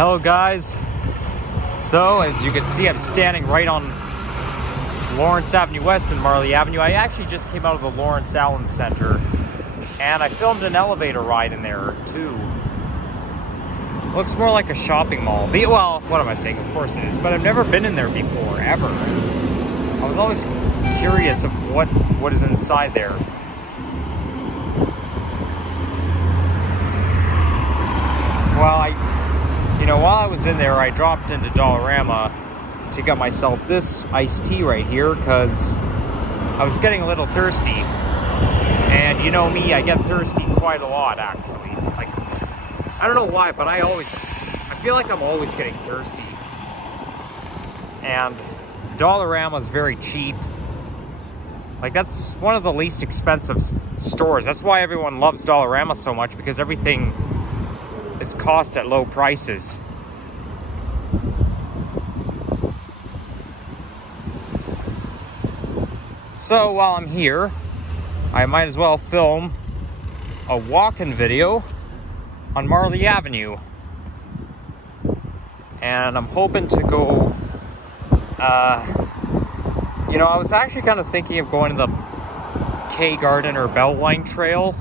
Hello guys. So as you can see, I'm standing right on Lawrence Avenue West and Marlee Avenue. I actually just came out of the Lawrence Allen Center and I filmed an elevator ride in there too. Looks more like a shopping mall. Well, what am I saying? Of course it is, but I've never been in there before, ever. I was always curious of what is inside there. Well, while I was in there, I dropped into Dollarama to get myself this iced tea right here because I was getting a little thirsty. And you know me, I get thirsty quite a lot, actually. Like, I don't know why, but I feel like I'm always getting thirsty. And Dollarama is very cheap. Like, that's one of the least expensive stores. That's why everyone loves Dollarama so much, because everything is cost at low prices. So while I'm here, I might as well film a walk-in video on Marlee Avenue. And I'm hoping to go, I was actually kind of thinking of going to the K Garden or Beltline Trail,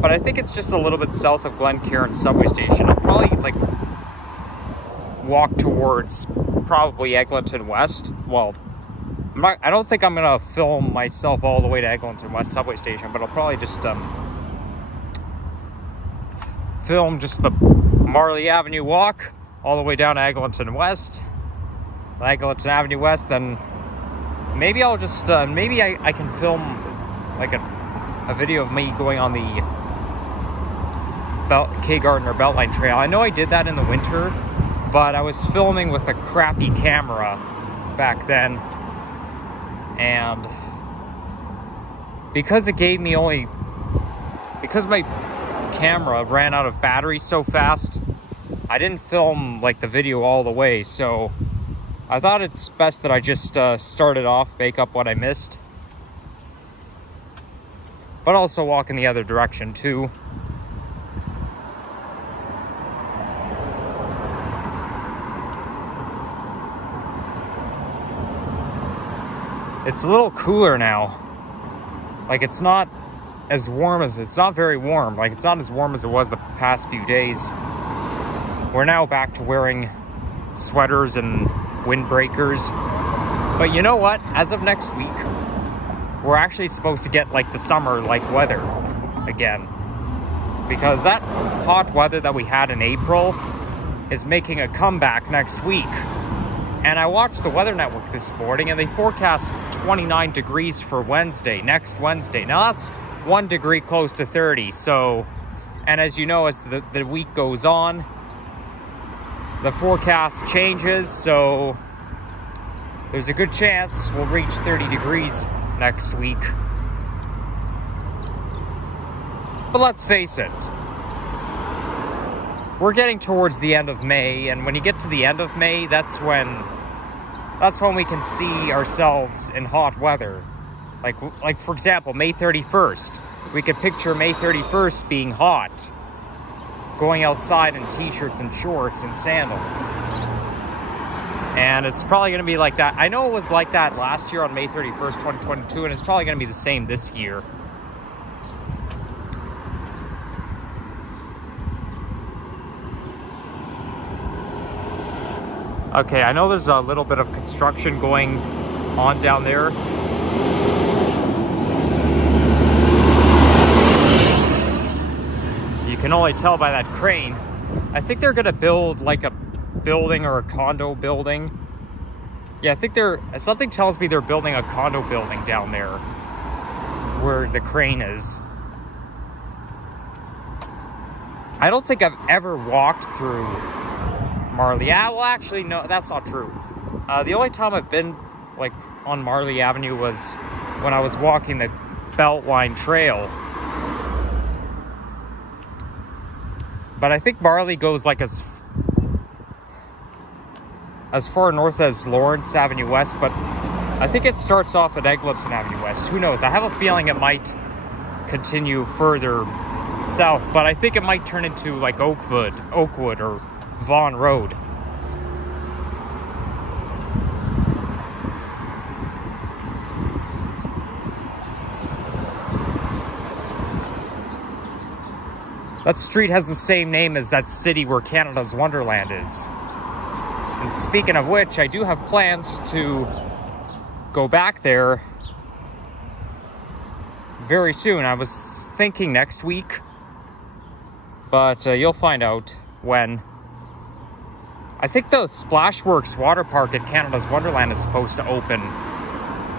but I think it's just a little bit south of Glencairn subway station. I'll probably walk towards probably Eglinton West. Well, I don't think I'm gonna film myself all the way to Eglinton West subway station, but I'll probably just film just the Marlee Avenue walk all the way down to Eglinton West, Eglinton Avenue West. Then maybe I'll just maybe I can film like a video of me going on the K Garden or Beltline Trail. I know I did that in the winter, but I was filming with a crappy camera back then, and because my camera ran out of battery so fast, I didn't film like the video all the way. So I thought it's best that I just started off, make up what I missed, but also walk in the other direction too. It's a little cooler now. Like, it's not as warm as, it's not very warm. Like, it's not as warm as it was the past few days. We're now back to wearing sweaters and windbreakers. But you know what? As of next week, we're actually supposed to get like the summer-like weather again. Because that hot weather that we had in April is making a comeback next week. And I watched the Weather Network this morning, and they forecast 29 degrees for Wednesday, next Wednesday. Now that's 1 degree close to 30. So, and as you know, as the week goes on, the forecast changes. So there's a good chance we'll reach 30 degrees next week. But let's face it, we're getting towards the end of May, and when you get to the end of May, that's when we can see ourselves in hot weather. Like for example, May 31st. We could picture May 31st being hot, going outside in t-shirts and shorts and sandals. And it's probably going to be like that. I know it was like that last year on May 31st, 2022, and it's probably going to be the same this year. Okay, I know there's a little bit of construction going on down there. You can only tell by that crane. I think they're gonna build like a building or a condo building. Yeah, I think something tells me they're building a condo building down there where the crane is. I don't think I've ever walked through Marlee. Yeah, well, actually, no, that's not true. The only time I've been like on Marlee Avenue was when I was walking the Beltline Trail. But I think Marlee goes like as far north as Lawrence Avenue West, but I think it starts off at Eglinton Avenue West. Who knows? I have a feeling it might continue further south, but I think it might turn into like Oakwood or Vaughan Road. That street has the same name as that city where Canada's Wonderland is. And speaking of which, I do have plans to go back there very soon. I was thinking next week, but you'll find out when. I think the Splashworks water park at Canada's Wonderland is supposed to open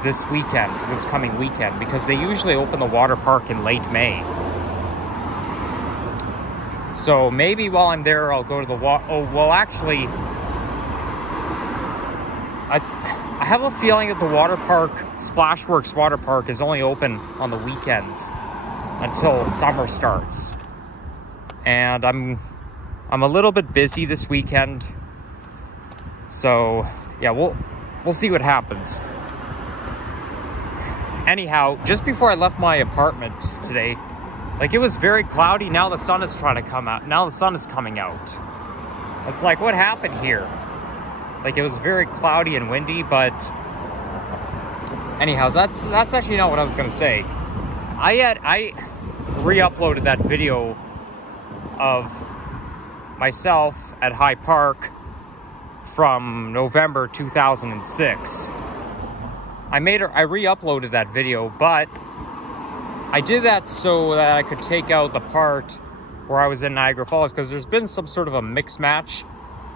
this weekend, this coming weekend, because they usually open the water park in late May. So maybe while I'm there, I'll go to the actually, I have a feeling that the water park, Splashworks water park, is only open on the weekends until summer starts. And I'm a little bit busy this weekend. So yeah, we'll see what happens. Anyhow, just before I left my apartment today, like, it was very cloudy. Now the sun is trying to come out. Now the sun is coming out. It's like, what happened here? Like, it was very cloudy and windy, but anyhow, that's actually not what I was gonna say. I re-uploaded that video of myself at High Park from November 2006. I re-uploaded that video, but I did that so that I could take out the part where I was in Niagara Falls, because there's been some sort of a mix match.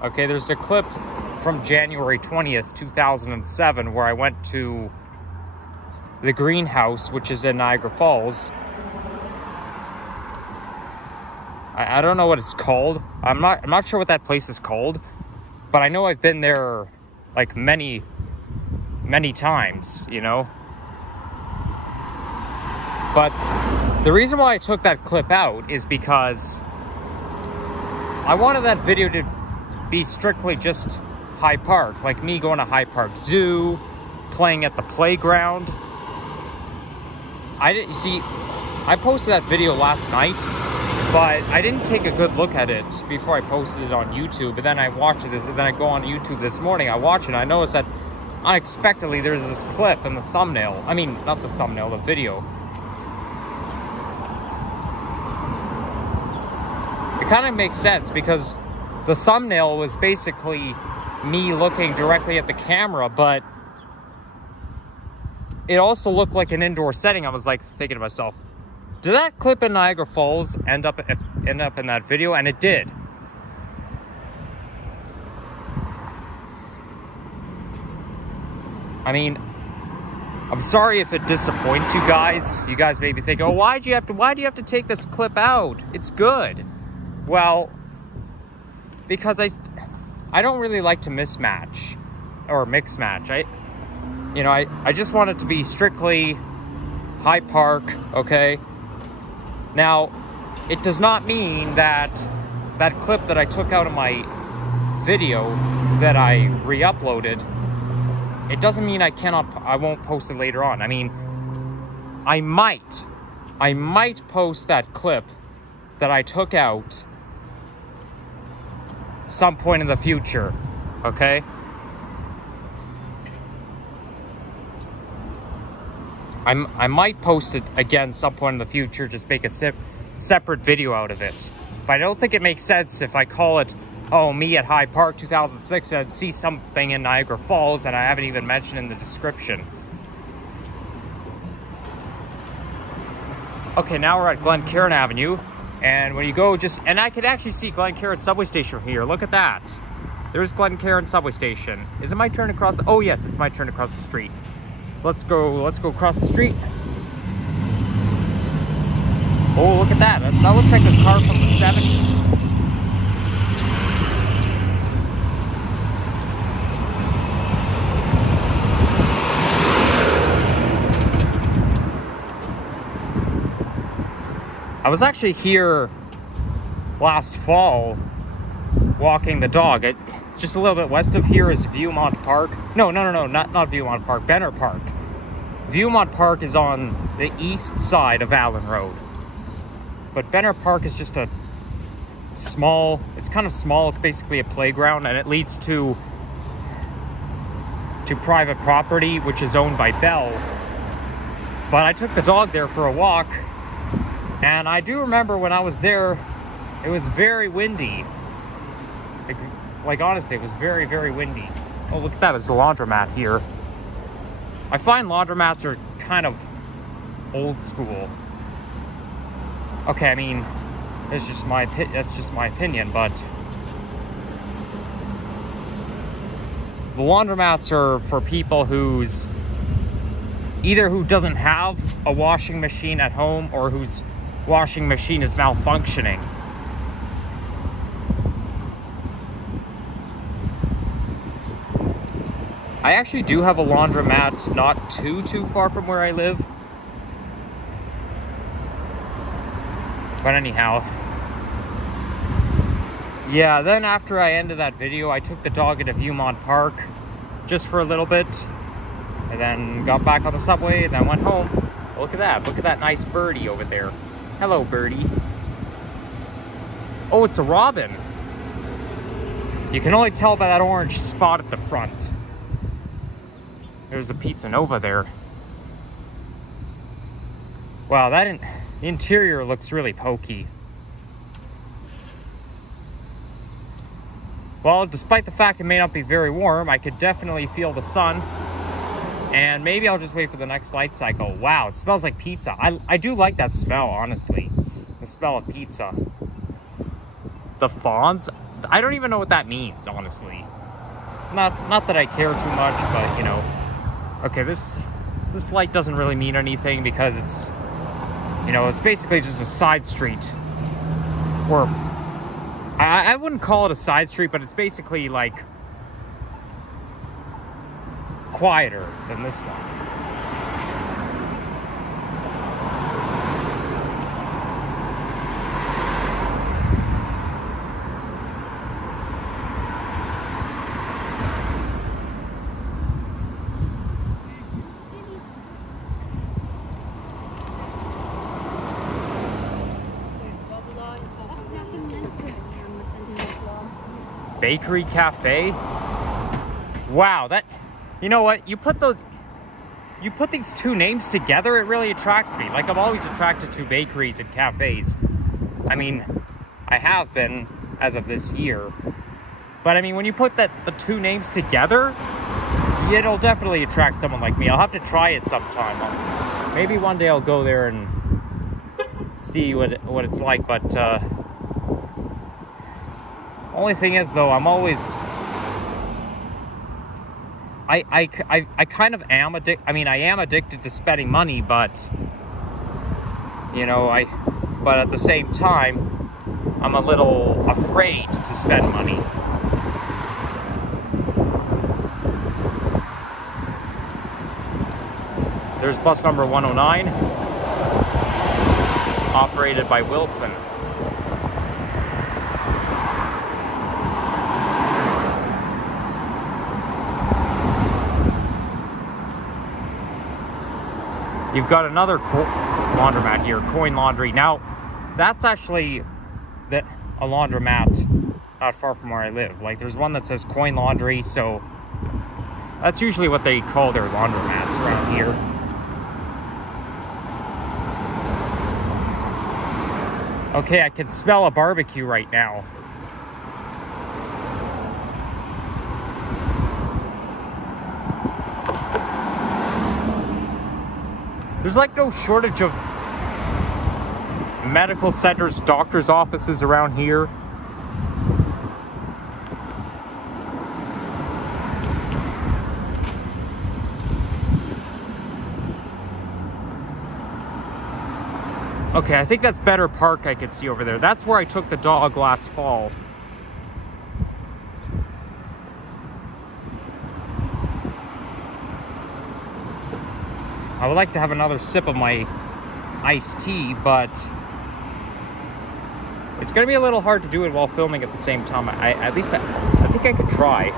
Okay, there's a clip from January 20th, 2007, where I went to the greenhouse, which is in Niagara Falls. I don't know what it's called. I'm not sure what that place is called, but I know I've been there like many times, you know. But the reason why I took that clip out is because I wanted that video to be strictly just High Park, like me going to High Park Zoo, playing at the playground. I posted that video last night, but I didn't take a good look at it before I posted it on YouTube. But then I watched it, then I go on YouTube this morning, I watch it, and I noticed that unexpectedly there's this clip in the thumbnail. I mean, not the thumbnail, the video. It kind of makes sense, because the thumbnail was basically me looking directly at the camera, but it also looked like an indoor setting. I was like thinking to myself, did that clip in Niagara Falls end up in that video? And it did. I mean, I'm sorry if it disappoints you guys. You guys may be thinking, oh, why do you have to take this clip out? It's good. Well, because I don't really like to mismatch or mix match. I just want it to be strictly High Park, okay? Now, it does not mean that that clip that I took out of my video that I re-uploaded, it doesn't mean I won't post it later on. I mean, I might post that clip that I took out some point in the future, okay? I might post it again some point in the future, just make a separate video out of it. But I don't think it makes sense if I call it, oh, me at High Park 2006, and see something in Niagara Falls and I haven't even mentioned in the description. Okay, now we're at Glencairn Avenue. And when you go and I could actually see Glencairn subway station from here. Look at that. There's Glencairn subway station. Is it my turn to cross? Oh yes, it's my turn to cross the street. So let's go across the street. Oh, look at that. That looks like a car from the 70s. I was actually here last fall walking the dog. Just a little bit west of here is Viewmont Park. No, not Viewmont Park, Benner Park. Viewmont Park is on the east side of Allen Road. But Benner Park is just small. It's kind of small. It's basically a playground, and it leads to private property, which is owned by Bell. But I took the dog there for a walk, and I do remember when I was there, it was very windy. Like honestly, it was very, very windy. Oh, look at that, there's a laundromat here. I find laundromats are kind of old school. Okay, I mean, that's just my opinion, but the laundromats are for people who doesn't have a washing machine at home, or whose washing machine is malfunctioning. I actually do have a laundromat not too far from where I live. But anyhow, yeah, then after I ended that video, I took the dog into Viewmont Park just for a little bit, and then got back on the subway, and then went home. Look at that nice birdie over there. Hello, birdie. Oh, it's a robin. You can only tell by that orange spot at the front. There's a Pizza Nova there. Wow, the interior looks really pokey. Well, despite the fact it may not be very warm, I could definitely feel the sun. And maybe I'll just wait for the next light cycle. Wow, it smells like pizza. I do like that smell, honestly. The smell of pizza. The fawns? I don't even know what that means, honestly. Not that I care too much, but, you know. Okay, this light doesn't really mean anything because it's, you know, it's basically just a side street. Or, I wouldn't call it a side street, but it's basically like quieter than this one. Bakery Cafe. Wow, you know what? You put these two names together, it really attracts me. Like, I'm always attracted to bakeries and cafes. I mean, I have been as of this year. But I mean, when you put the two names together, it'll definitely attract someone like me. I'll have to try it sometime. Maybe one day I'll go there and see what it's like, but only thing is, though, I'm always, I kind of am addicted. I mean, I am addicted to spending money, but, you know, but at the same time, I'm a little afraid to spend money. There's bus number 109, operated by Wilson. You've got another laundromat here, Coin Laundry. Now, that's actually a laundromat not far from where I live. Like, there's one that says Coin Laundry, so that's usually what they call their laundromats around here. Okay, I can smell a barbecue right now. There's like no shortage of medical centers, doctors' offices around here. Okay, I think that's Better Park I could see over there. That's where I took the dog last fall. I would like to have another sip of my iced tea, but it's going to be a little hard to do it while filming at the same time. I think I could try.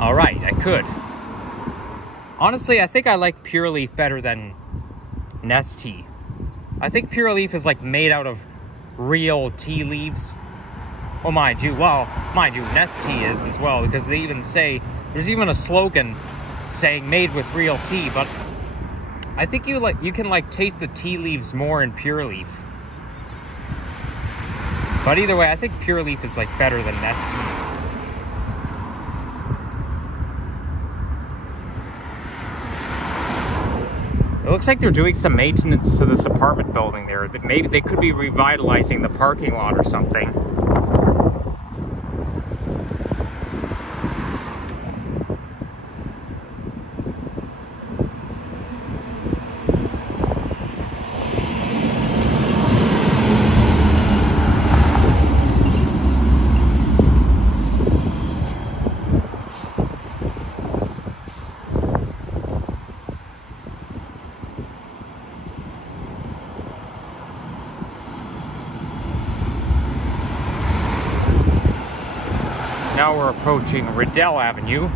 All right, I could. Honestly, I think I like Pure Leaf better than Nest tea. I think Pure Leaf is like made out of real tea leaves. Well, mind you, Nest tea is as well, because they even say, there's even a slogan saying made with real tea, but I think you can like taste the tea leaves more in Pure Leaf. But either way, I think Pure Leaf is like better than Nest tea. It looks like they're doing some maintenance to this apartment building there. That maybe they could be revitalizing the parking lot or something. Now we're approaching Riddell Avenue.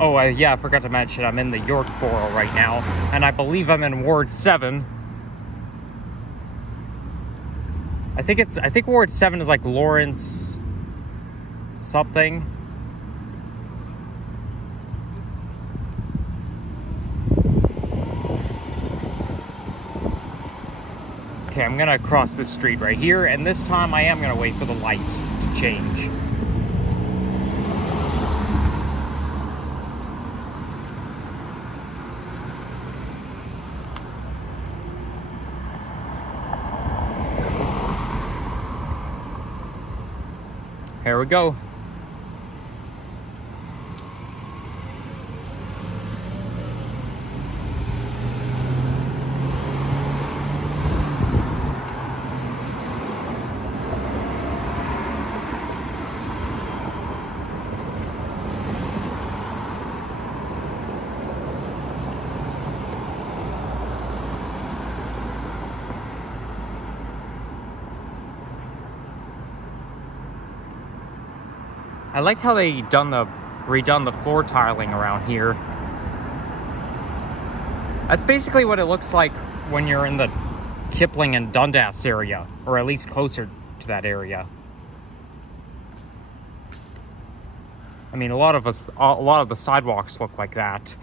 Oh, yeah, I forgot to mention I'm in the York Borough right now, and I believe I'm in Ward 7. I think Ward 7 is like Lawrence something. Okay, I'm gonna cross this street right here, and this time I am gonna wait for the light to change. Here we go. I like how they redone the floor tiling around here. That's basically what it looks like when you're in the Kipling and Dundas area, or at least closer to that area. I mean, a lot of the sidewalks look like that.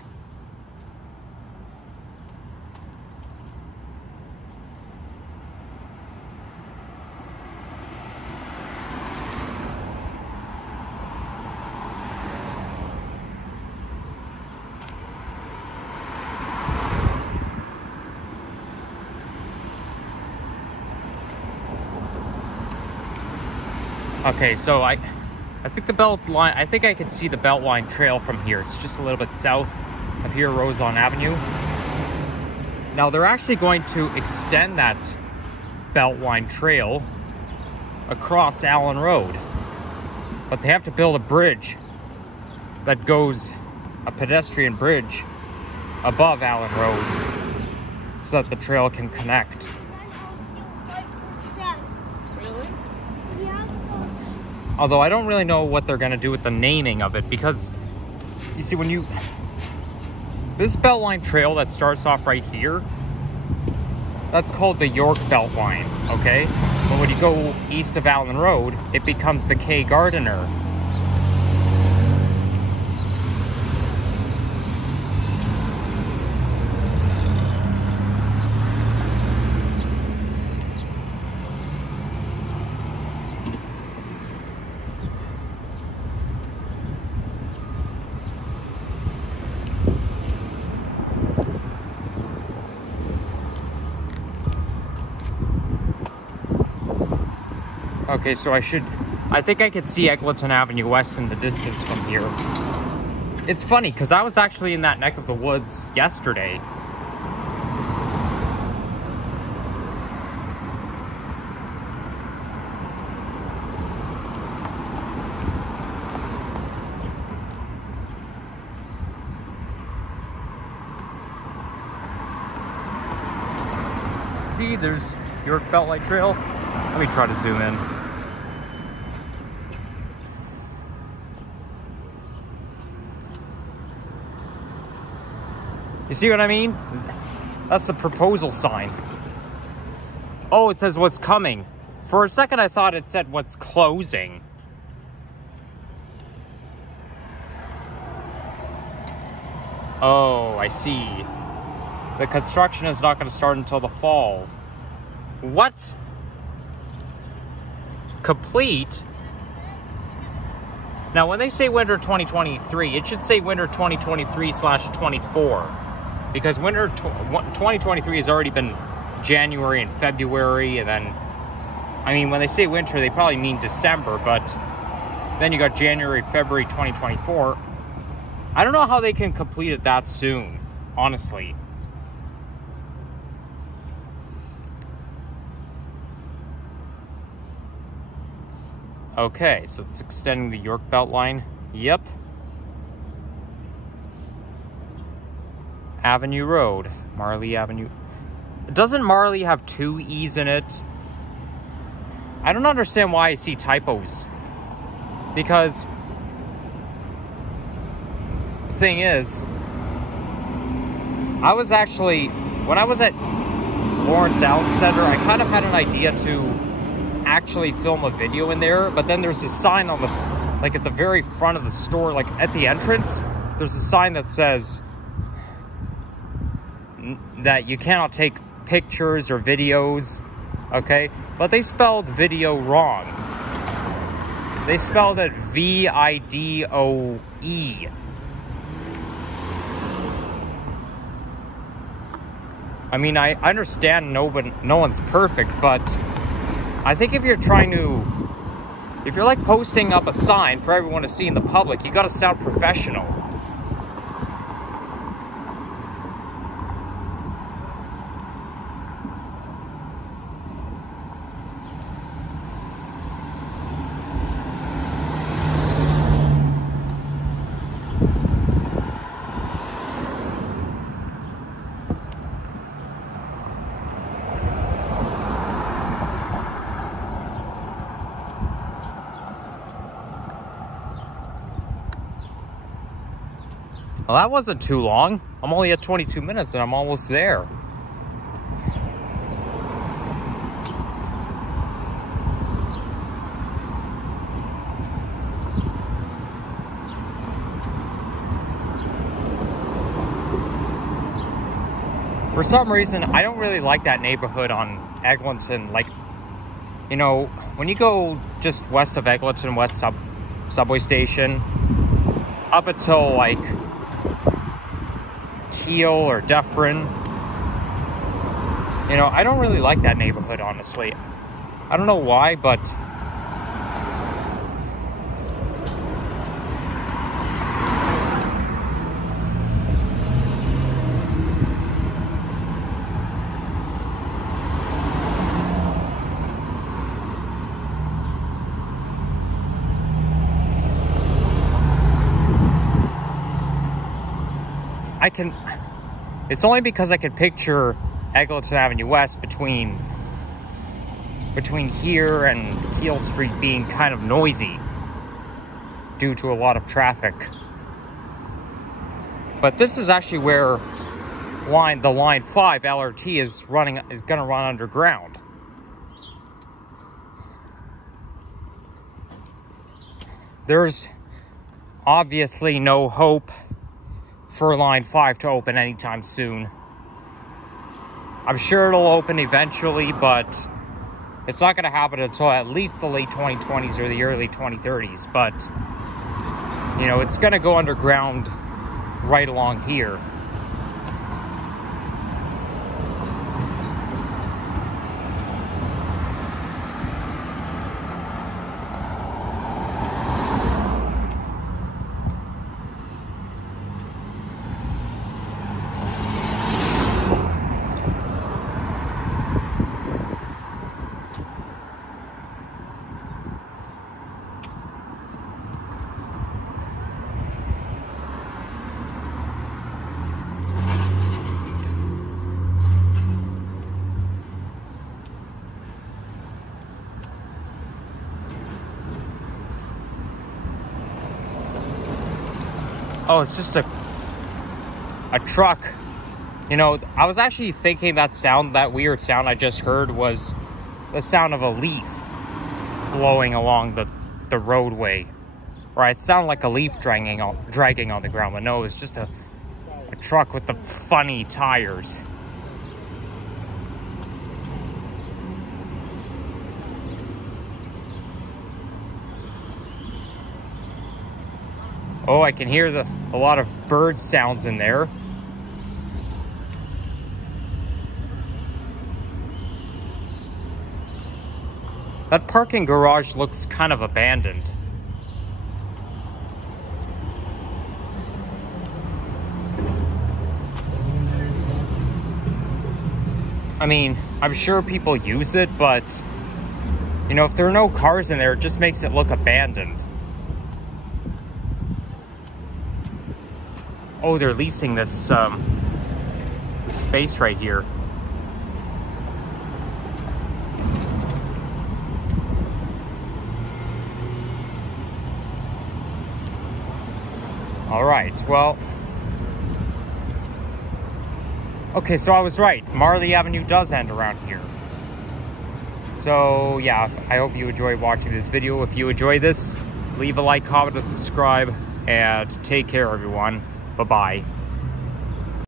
Okay, so I think the Beltline, I think I can see the Beltline Trail from here. It's just a little bit south of here, Rosemont Avenue. Now they're actually going to extend that Beltline Trail across Allen Road, but they have to build a bridge that goes, a pedestrian bridge above Allen Road so that the trail can connect. Although I don't really know what they're going to do with the naming of it, because you see, this Beltline Trail that starts off right here, that's called the York Beltline, okay? But when you go east of Allen Road, it becomes the K. Gardiner. Okay, so I think I could see Eglinton Avenue West in the distance from here. It's funny, because I was actually in that neck of the woods yesterday. See, York Beltline Trail. Let me try to zoom in. You see what I mean? That's the proposal sign. Oh, it says what's coming. For a second, I thought it said what's closing. Oh, I see. The construction is not going to start until the fall. What? Complete? Now, when they say winter 2023, it should say winter 2023/24. Because winter 2023 has already been January and February, and then, I mean, when they say winter, they probably mean December, but then you got January, February 2024. I don't know how they can complete it that soon, honestly. Okay, so it's extending the York Beltline. Yep. Avenue Road, Marlee Avenue. Doesn't Marlee have 2 E's in it? I don't understand why I see typos. Because the thing is, I was actually, when I was at Lawrence Allen Center, I kind of had an idea to actually film a video in there, but then there's a sign on the, like at the very front of the store, like at the entrance, there's a sign that says that you cannot take pictures or videos, okay? But they spelled video wrong. They spelled it V-I-D-O-E. I mean, I understand no one's perfect, but I think if you're trying to, if you're like posting up a sign for everyone to see in the public, you gotta sound professional. Well, that wasn't too long. I'm only at 22 minutes and I'm almost there. For some reason, I don't really like that neighborhood on Eglinton. Like, you know, when you go just west of Eglinton, west subway station, up until like Keel or Dufferin, you know, I don't really like that neighborhood, honestly. I don't know why, but it's only because I can picture Eglinton Avenue West between here and Keel Street being kind of noisy due to a lot of traffic. But this is actually where the line 5 LRT is gonna run underground. There's obviously no hope for line 5 to open anytime soon. I'm sure it'll open eventually, but it's not going to happen until at least the late 2020s or the early 2030s. But, you know, it's going to go underground right along here. Oh, it's just a truck. You know, I was actually thinking that sound, that weird sound I just heard, was the sound of a leaf blowing along the roadway. Right, it sounded like a leaf dragging on the ground, but no, it's just a truck with the funny tires. Oh, I can hear a lot of bird sounds in there. That parking garage looks kind of abandoned. I mean, I'm sure people use it, but, you know, if there are no cars in there, it just makes it look abandoned. Oh, they're leasing this space right here. All right, well, okay, so I was right. Marlee Avenue does end around here. So, yeah, I hope you enjoyed watching this video. If you enjoyed this, leave a like, comment, and subscribe, and take care, everyone. Bye-bye.